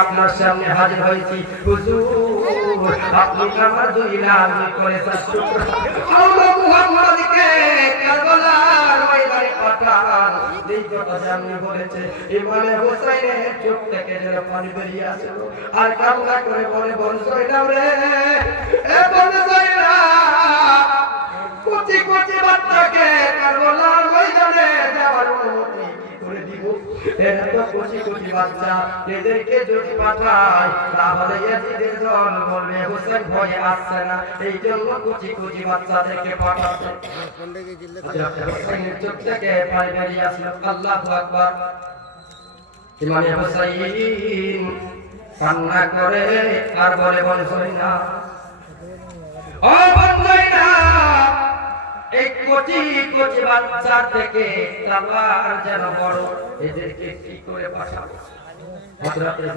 আপনার সামনে হাজির হয়েছি। হুজুর, আপনি আমার দুই লাল করে মুহাম্মদকে কারবালার ময়দানে পাঠান। এই কথা জানি বলেছে, ইমামে হোসেনের চোখ থেকে যেন পানি বেরিয়ে আসে। আর কামনা করে বলে, বল সইনাম রে। এ বল সইনা কোটি কোটি বাচ্চাকে কারবালার করে দিব। এরা তো কোটি কোটি বাচ্চা, এদেরকে যদি পাঠায় তাহলে এজিদের দল বলবে হোসেন ভয়ে আসছে না। এই জন্য কোটি কোটি বাচ্চাদেরকে পাঠাচ্ছে। হোসেনের চোখ থেকে পানি বেরিয়ে আসলো। আল্লাহু আকবার। হোসেন কান্না করে আর বলে বলে না। বাচ্চার থেকে তালার যেন বড় এদেরকে কি করে হযরত